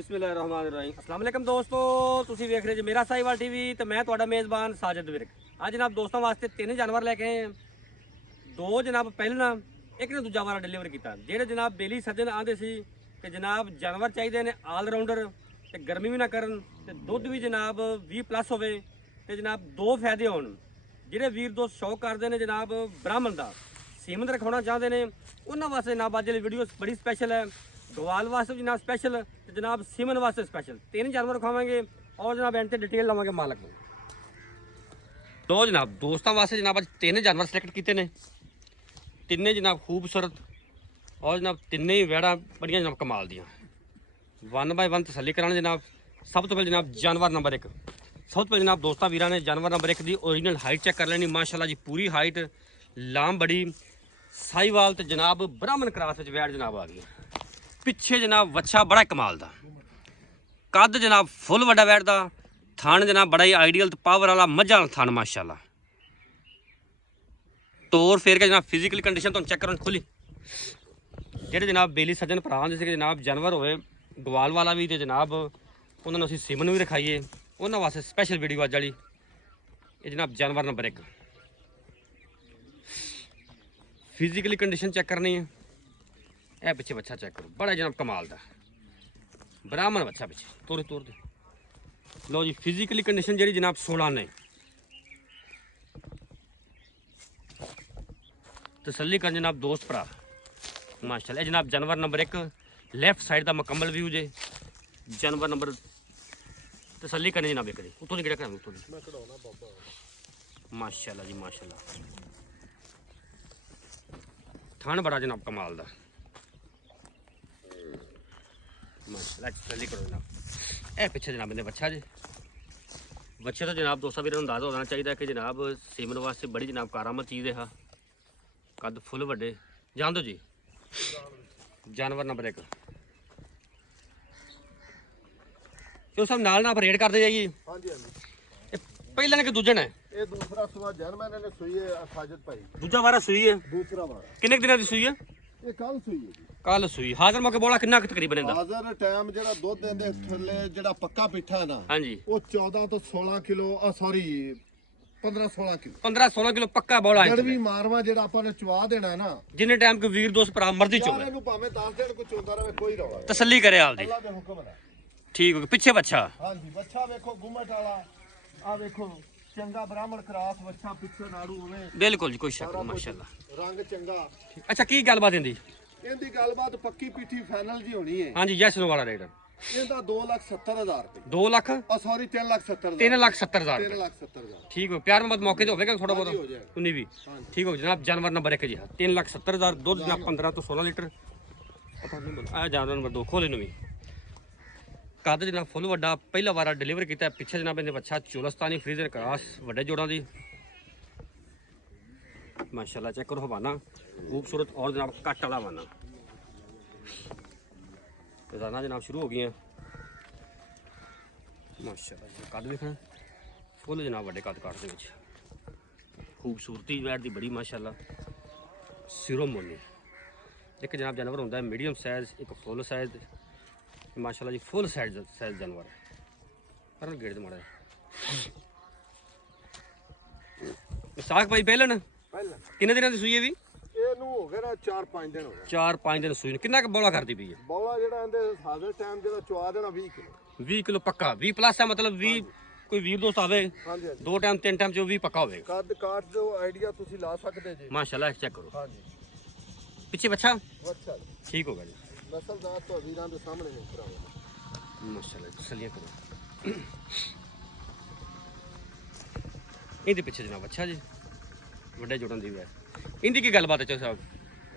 ਬਿਸਮਿਲ੍ਲਾਹਿਰਰਹਿਮਾਨਿਰਰਹੀਮ। अस्सलाम वालेकुम दोस्तों, ਤੁਸੀਂ ਵੇਖ ਰਹੇ ਜੀ ਮੇਰਾ ਸਾਈਵਾਲ ਟੀਵੀ ਤੇ ਮੈਂ ਤੁਹਾਡਾ ਮੇਜ਼ਬਾਨ ਸਾਜਦ ਵਿਰਕ। ਅੱਜ ਜਨਾਬ ਦੋਸਤਾਂ ਵਾਸਤੇ ਤਿੰਨ ਜਾਨਵਰ ਲੈ ਕੇ ਆਏ ਹਾਂ। ਦੋ ਜਨਾਬ ਪਹਿਲਾਂ ਇੱਕ ਨੇ ਦੂਜਾ ਵਾਰਾ ਡਿਲੀਵਰ ਕੀਤਾ। ਜਿਹੜੇ ਜਨਾਬ ਬੇਲੀ ਸੱਜਣ ਆਂਦੇ ਸੀ ਕਿ ਜਨਾਬ ਜਾਨਵਰ ਚਾਹੀਦੇ ਨੇ ਆਲ ਰਾਊਂਡਰ ਤੇ ਗਰਮੀ ਵੀ ਨਾ ਕਰਨ ਤੇ ਦੁੱਧ ਵੀ ਜਨਾਬ 20+ ਹੋਵੇ ਤੇ ਜਨਾਬ ਦੋ ਫਾਇਦੇ ਹੋਣ। ਜਿਹੜੇ ਵੀਰ ਦੋਸਤ ਸ਼ੌਕ ਕਰਦੇ ਨੇ ਜਨਾਬ ਬ੍ਰਾਹਮਣ ਦਾ ਸੀਮਨ ਰਖਾਉਣਾ ਚਾਹੁੰਦੇ ਨੇ ਉਹਨਾਂ ਵਾਸਤੇ ਜਨਾਬ ਅੱਜ ਵਾਲੀ ਵੀਡੀਓ ਬੜੀ ਸਪੈਸ਼ਲ ਹੈ। ਗਵਾਲ वास्ते जनाब स्पेशल तो जनाब सीमन वास्ते स्पेशल तीन जानवर खावेंगे और जनाब एंड से डिटेल लवेंगे मालक को। दो जनाब दोस्तों वास्ते जनाब अज तीन जानवर सिलेक्ट किए ने। तिने जनाब खूबसूरत और जनाब तिने ही वैड़ा बड़िया जनाब कमाल दियाँ। 1 बाय 1 तसली कराने जनाब। सब तो पहले जनाब जानवर नंबर 1 सब तो पहले जनाब दोस्तों वीर ने जानवर नंबर 1 की ओरिजिनल हाइट चेक कर लेनी। माशाल्लाह जी पूरी हाइट लाम बड़ी साहीवाल तो जनाब ब्राह्मण क्रास वैड़ जनाब आ गई। पिछे जनाब वच्छा बड़ा कमाल दा कद जनाब फुल वड्डा वैड़ दा थान जनाब बड़ा ही आइडियल पावर वाला मझा थान माशाल्लाह। तौर फेर के जनाब फिजिकल कंडीशन तुम चेक करो खुली। जेडे जनाब बेली सज्जन भरा जैसे जनाब जानवर होए गवाल वाला भी तो जनाब उन्होंने असीं सीमन भी रखाइए उन्होंने वास्ते स्पैशल वीडियो अज वाली। ये जनाब जानवर नंबर 1 फिजिकली कंडीशन चेक करनी है। ए पिछे बच्चा चेक करो बड़ा जनाब कमाल दा ब्राह्मण बच्चा पिछे तोड़ तोड़ दे लो जी। फिजिकली कंडीशन जी जनाब 16 ने तसली कर जनाब दोस्त भरा माशाल्लाह। जनाब जानवर नंबर 1 लैफ्ट साइड का मुकम्मल व्यू जे। जानवर नंबर तसली करनी जनाब एक उतों नहीं गिड़ा उतों माशाल्लाह जी माशाल्लाह। थान बड़ा जनाब कमाल दा माशाल्लाह। तसली करो जनाब। ए पिछे जनाब इन्हें बच्चा जी बच्चे तो जनाब दोस्तों भी अंदाजा होना चाहिए कि जनाब सीमन वास्ते बड़ी जनाब कारामद चीज़ है। कद फुल वड्डे जान दो जी। जानवर नंबर 1 तो सब नाल ना रेड करते जाइए। हाँ जी हाँ जी। पहला ने कि दूजा ने ये दूसरा सुबह जर्मन ने सुई है साजिद भाई। दूजा वारा सुई है दूसरा वाला किन्ने दिनों की सुई है? ये कल सुई है जी। कल सुई हाजर मौके बोला कितना तकरीबन इंदा हाजर टाइम जेड़ा दूध देंदे थल्ले जेड़ा पक्का पिठा है ना हाँ जी वो 14 तो 16 किलो सॉरी 15-16 किलो 15-16 किलो पक्का बोला है। जड़वी मारवा जेड़ा ਆਪਾਂ ਨੇ ਚਵਾ ਦੇਣਾ ਨਾ जिन्ने टाइम के वीर दोस्त भरा मर्जी चो ਚਾਰੇ ਨੂੰ ਭਾਵੇਂ 10 ਦਿਨ ਕੋ ਚੋਂਦਾ ਰਹੇ ਕੋਈ ਰਵਾ तसल्ली करे आपदी ਅੱਲਾ ਦੇ ਹੁਕਮ ਨਾਲ। ठीक हो गया। पिछे बच्चा हाँ जी ਬੱਚਾ ਵੇਖੋ ਗੁੰਮਟ ਵਾਲਾ ਆ ਵੇਖੋ ਚੰਗਾ ਬ੍ਰਾਹਮਣ ਕਰਾਸ ਬੱਚਾ ਪਿੱਛੇ ਨਾੜੂ ਹੋਵੇ बिल्कुल जी कोई शक नहीं माशाल्लाह। ਰੰਗ ਚੰਗਾ। अच्छा की गलबात इंदी ਇਹਦੀ ਗੱਲਬਾਤ ਪੱਕੀ ਪੀਠੀ ਫਾਈਨਲ ਜੀ ਹੋਣੀ ਹੈ। हाँ जी यस नो वाला रेट ਇਹਦਾ 2,70,000 ਰੁਪਏ 2 लाख सॉरी 3,70,000 3,70,000 3,70,000 ठीक हो प्यार मोहब्बत मौके तो होगा थोड़ा हाँ जी, हो बहुत जाएगा। उन्हीं भी ठीक हो जनाब। जानवर नंबर 1 जी 3,70,000 दूध जनाब 15 तो 16 लीटर आ जानवर नंबर 2 खोले भी कद जनाब फुल वड्डा पहला वारा डिलीवर किया। पिछे जनाब इन्हें बच्चा चोलस्तानी फ्रीजर क्रास वड्डे जोड़ा दी माशाल्लाह। चेक करो हवाना खूबसूरत और जनाब कट वाला हवाना रोजाना जनाब शुरू हो गई हैं माशाल्लाह। कद देखना फुल जनाब वड्डे कद काट दे खूबसूरती वैट दी बड़ी माशाल्लाह। सिरों मोनी एक जनाब जानवर होंदा है मीडियम साइज एक फुल साइज माशाल्लाह जी फुल साइज जानवर है। पर गेट दे माड़ा साख भाई पहलन ਪਹਿਲਾਂ किन्ने दिनों दी सुई है भी? ਇਹਨੂੰ ਹੋ ਗਿਆ ਨਾ 4-5 ਦਿਨ ਹੋ ਗਏ। 4-5 दिन सुई किन्ना क बौला करती पई है? ਬੌਲਾ ਜਿਹੜਾ ਇਹਦੇ ਹਾਜ਼ਰ ਟਾਈਮ ਜਿਹੜਾ ਚਵਾ ਦੇਣਾ 20 ਕਿਲੋ 20 किलो पक्का 20+ है मतलब 20 कोई वीर दोस्त आवे ਹਾਂਜੀ ਹਾਂਜੀ। 2 टाइम 3 टाइम जो 20 पक्का होवे ਕੱਦ ਕਾਠ ਜੋ ਆਈਡੀਆ ਤੁਸੀਂ ਲਾ ਸਕਦੇ ਜੀ। माशाल्लाह। चेक करो ਹਾਂਜੀ पीछे बच्चा ਅੱਛਾ ਜੀ। ठीक होगा जी ਨਸਲ ਜ਼ਾਤ ਤੋਂ ਵੀਰਾਂ ਦੇ ਸਾਹਮਣੇ ਨਹੀਂ ਕਰਾਂਗੇ माशाल्लाह तसल्लियां करो। इहदे पीछे जनाब अच्छा जी वड्डे जोड़न दी है। इहदी की गलबात है चो साहब?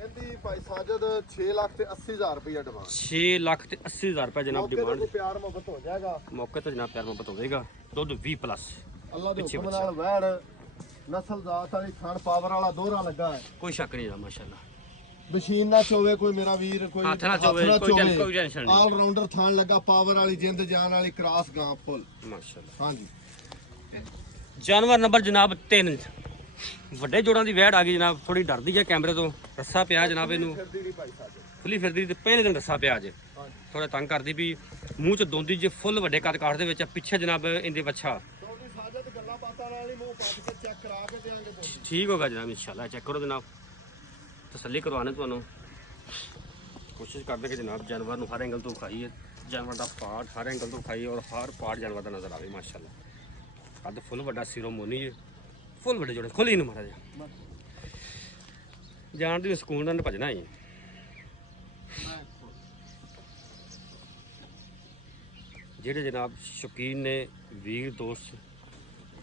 ਇਹਦੀ ਭਾਈ ਸਾਜਦ 6,80,000 ਰੁਪਏ ਡਿਮਾਂਡ 6 लाख ते 80,000 रुपये जनाब ਮੌਕੇ ਤੇ डिमांड। ਕੋਈ ਪਿਆਰ ਮੁਹੱਬਤ ਹੋ ਜਾਏਗਾ। मौके तो जनाब प्यार मोहब्बत होगा दुध 20+ ਅੱਲਾ ਦੇ ਪਿੱਛੇ ਹੁਕਮ ਬੱਚਾ। ਨਾਲ ਵੈੜ ਨਸਲ ਜ਼ਾਤ ਵਾਲੀ ਖਾਣ ਪਾਵਰ ਵਾਲਾ ਦੋਹਰਾ ਲੱਗਾ ਹੈ। कोई शक नहीं जनाब माशाल्लाह। ਮਸ਼ੀਨ ਨਾ ਚੋਵੇ ਕੋਈ ਮੇਰਾ ਵੀਰ ਕੋਈ ਹੱਥ ਨਾ ਚੋਵੇ, ਕੋਈ ਟੈਨਸ਼ਨ ਨਹੀਂ। ਆਲ ਰਾਉਂਡਰ ਥਾਣ ਲੱਗਾ ਪਾਵਰ ਵਾਲੀ ਜਿੰਦ ਜਾਨ ਵਾਲੀ ਕ੍ਰਾਸ ਗਾਂ ਫੁੱਲ माशाल्लाह। ਹਾਂਜੀ। जानवर नंबर जनाब 3 ਵੱਡੇ ਜੋੜਾਂ ਦੀ ਵੈੜ ਆ ਗਈ ਜਨਾਬ। ਥੋੜੀ ਡਰਦੀ ਹੈ ਕੈਮਰੇ ਤੋਂ ਰੱਸਾ ਪਿਆ ਜਨਾਬ ਇਹਨੂੰ ਫਿਰਦੀ ਨਹੀਂ ਭਾਈ ਸਾਜਦ ਖੁੱਲੀ ਫਿਰਦੀ ਤੇ ਪਹਿਲੇ ਦਿਨ ਰੱਸਾ ਪਿਆ ਅੱਜ ਹਾਂਜੀ। ਥੋੜਾ ਤੰਗ ਕਰਦੀ ਵੀ ਮੂੰਹ ਚ ਦੋਂਦੀ ਜੇ ਫੁੱਲ ਵੱਡੇ ਕੱਦ ਕਾਠ ਦੇ ਵਿੱਚ ਆ। ਪਿੱਛੇ ਜਨਾਬ ਇਹਦੇ ਵੱਛਾ ਤੁਹਾਡੀ ਸਾਜਤ ਗੱਲਾਂ ਬਾਤਾਂ ਨਾਲ ਹੀ ਮੂੰਹ ਪੱਟ ਕੇ ਚੈੱਕ ਕਰਾ ਕੇ ਦੇਾਂਗੇ ਦੋਸਤੋ। ਠੀਕ ਹੋਗਾ ਜਨਾਬ, ਇੰਸ਼ਾਅੱਲਾ ਚੈੱਕ ਕਰੋ ਜਨਾਬ, ਤਸੱਲੀ ਕਰਵਾਣੇ ਤੁਹਾਨੂੰ। ਕੋਸ਼ਿਸ਼ ਕਰਦੇ ਕਿ ਜਨਾਬ ਜਾਨਵਰ ਨੂੰ ਹਰ ਐਂਗਲ ਤੋਂ ਖਾਈਏ, ਜਾਨਵਰ ਦਾ ਪਾਰਟ ਹਰ ਐਂਗਲ ਤੋਂ ਖਾਈਏ ਔਰ ਹਰ ਪਾਰਟ ਜਾਨਵਰ ਦਾ ਨਜ਼ਰ ਆਵੇ। ਮਾਸ਼ਾਅੱਲਾ ਕੱਦ ਫੁੱਲ ਵੱਡਾ, ਸਿਰੋਂ ਮੋਨੀ ਜੀ, ਫੁੱਲ ਵੱਡੇ ਜੋੜੇ। ਖੋਲੀ ਨੂੰ ਮਾਰਾ ਜਾ ਜਾਣ ਦੀ ਸਕੂਨ ਨਾਲ ਭਜਣਾ ਹੀ। ਜਿਹੜੇ ਜਨਾਬ ਸ਼ੌਕੀਨ ਨੇ ਵੀਰ ਦੋਸਤ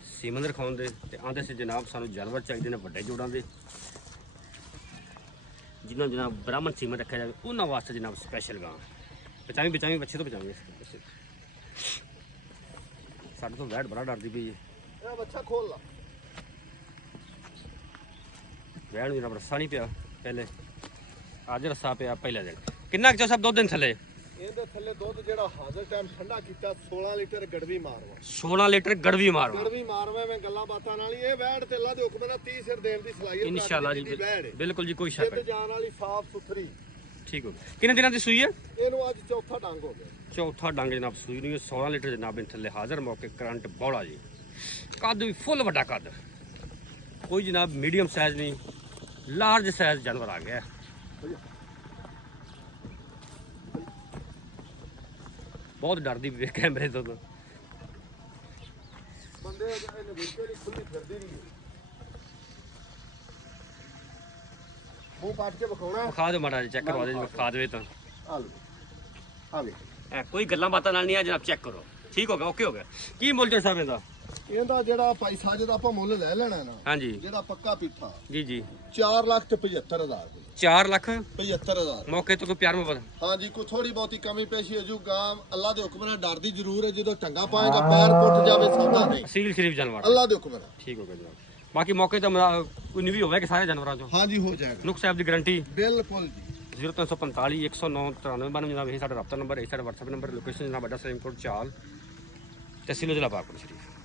ਸੀਮਨ ਰਖਾਉਣ ਦੇ ਤੇ ਆਂਦੇ ਸੀ ਜਨਾਬ ਸਾਨੂੰ ਜਾਨਵਰ ਚਾਹੀਦੇ ਨੇ ਵੱਡੇ ਜੋੜਾਂ ਦੇ, ਜਿਨ੍ਹਾਂ ਨੂੰ ਜਨਾਬ ਬ੍ਰਾਹਮਣ ਸੀਮਨ ਰੱਖਿਆ ਜਾਵੇ, ਉਹਨਾਂ ਵਾਸਤੇ ਜਨਾਬ ਸਪੈਸ਼ਲ ਗਾਂ ਬਚਾਵੀਂ ਬੱਚੇ ਤੋਂ ਬਚਾਵੀਂ। ਸਾਡੇ ਤੋਂ ਵੈੜ ਬੜਾ ਡਰਦੀ ਪਈ ਹੈ। ਇਹ ਬੱਚਾ ਖੋਲ ਲਾ। ਵੈੜ ਨੂੰ ਜਨਾਬ ਰੱਸਾ ਨਹੀਂ ਪਿਆ ਪਹਿਲੇ, ਅੱਜ ਰੱਸਾ ਪਿਆ ਪਹਿਲੇ ਦਿਨ। ਕਿੰਨਾ ਕੁ ਸਭ 2 ਦਿਨ ਥੱਲੇ ਇਹਦੇ ਥੱਲੇ ਦੁੱਧ ਜਿਹੜਾ ਹਾਜ਼ਰ ਟਾਈਮ ਠੰਡਾ ਕੀਤਾ 16 ਲੀਟਰ ਗੜਵੀ ਮਾਰਵਾ। 16 ਲੀਟਰ ਗੜਵੀ ਮਾਰਵਾ। ਗੜਵੀ ਮਾਰਵਾ ਮੈਂ ਗੱਲਾਂ ਬਾਤਾਂ ਨਾਲ ਹੀ ਇਹ ਵੈੜ ਤੇ ਅੱਲਾ ਦੇ ਹੁਕਮ ਨਾਲ 30 ਸਿਰ ਦੇਣ ਦੀ ਸਲਾਹੀਅਤ ਇਨਸ਼ਾਅੱਲਾ ਜੀ, ਬਿਲਕੁਲ ਜੀ, ਕੋਈ ਸ਼ੱਕ ਜਿੱਦ ਜਾਣ ਵਾਲੀ ਸਾਫ ਸੁਥਰੀ। ਠੀਕ ਹੋ ਗਿਆ। ਕਿੰਨੇ ਦਿਨਾਂ ਦੀ ਸੂਈ ਹੈ? ਇਹਨੂੰ ਅੱਜ ਚੌਥਾ ਡੰਗ ਹੋ ਗਿਆ। ਚੌਥਾ ਡੰਗ ਜਨਾਬ ਸੂਈ ਨੂੰ 16 ਲੀਟਰ ਜਨਾਬ ਇਹ ਥੱਲੇ ਹਾਜ਼ਰ। ਮੌਕੇ ਕਰੰਟ ਬੌਲਾ ਜੀ, ਕੱਦ ਵੀ ਫੁੱਲ ਵੱਡਾ ਕੱਦ, ਕੋਈ ਜਨਾਬ ਮੀਡੀਅਮ ਸਾਈਜ਼ ਨਹੀਂ, ਲਾਰਜ ਸਾਈਜ਼ ਜਾਨਵਰ ਆ ਗਿਆ। ਬਹੁਤ ਡਰਦੀ ਵੀ ਕੈਮਰੇ ਤੋਂ। ਬੰਦੇ ਇਹਨੇ ਬਿਲਕੁਲ ਹੀ ਖੁੱਲੀ ਫਿਰਦੀ ਨਹੀਂ। ਮੂੰਹ ਪਾਟ ਕੇ ਵਿਖਾਉਣਾ। ਖਾ ਦੇ ਮਾੜਾ ਚੈੱਕ ਕਰਵਾ ਦੇ, ਖਾ ਦੇਵੇ ਤਾਂ ਆ ਲਓ ਆ ਵੇ। ਕੋਈ ਗੱਲਾਂ ਬਾਤਾਂ ਨਾਲ ਨਹੀਂ ਆ ਜਨਾਬ, ਚੈੱਕ ਕਰੋ। ਠੀਕ ਹੋ ਗਿਆ, ਓਕੇ ਹੋ ਗਿਆ। ਕੀ ਮੁੱਲ ਜੇ ਸਾਹਿਬ ਇਹਦਾ? ਇਹਦਾ ਜਿਹੜਾ ਭਾਈ ਸਾਜਦ ਆਪਾਂ ਮੁੱਲ ਲੈ ਲੈਣਾ ਨਾ, ਹਾਂਜੀ ਜਿਹੜਾ ਪੱਕਾ ਪਿੱਠਾ ਜੀ ਜੀ, 4,75,000 ਦੀ। 4,75,000 ਮੌਕੇ ਤੋਂ ਕੋਈ ਪਿਆਰ ਮੁਹੱਬਤ? ਹਾਂਜੀ, ਕੋਈ ਥੋੜੀ ਬਹੁਤੀ ਕਮੀ ਪੇਸ਼ੀ ਹੋ ਜੂ। ਗਾਂ ਅੱਲਾ ਦੇ ਹੁਕਮ ਨਾਲ ਡਰਦੀ ਜ਼ਰੂਰ ਹੈ, ਜਦੋਂ ਚੰਗਾ ਪਾਏਗਾ ਪੈਰ ਪੁੱਟ ਜਾਵੇ ਸੌਦਾ ਨਹੀਂ। ਸੀਲ ਸ਼ਰੀਫ ਜਾਨਵਰ ਅੱਲਾ ਦੇ ਹੁਕਮ ਨਾਲ। ਠੀਕ ਹੋ ਗਿਆ ਜਨਾਬ। ਬਾਕੀ ਮੌਕੇ ਤਾਂ ਕੋਈ ਨਹੀਂ ਵੀ ਹੋਵੇ ਕਿ ਸਾਰੇ ਜਾਨਵਰਾਂ ਚੋਂ? ਹਾਂਜੀ ਹੋ ਜਾਏਗਾ, ਨੁਕ ਸਾਹਿਬ ਦੀ ਗਾਰੰਟੀ ਬਿਲਕੁਲ ਜੀ। 0345 109 9392 ਜਨਾਬ ਇਹ ਸਾਡਾ ਰਾਬਤਾ ਨੰਬਰ ਹੈ, ਸਾਡਾ WhatsApp ਨੰਬਰ। ਲੋਕੇਸ਼ਨ ਜਨਾਬ ਵੱਡਾ ਸਲੀਮਕੋਟ ਚਾਲ, ਤਹਿਸੀਲ ਜ਼ਿਲ੍ਹਾ ਪਾਕਪੁਰ ਸ਼ਰੀਫ।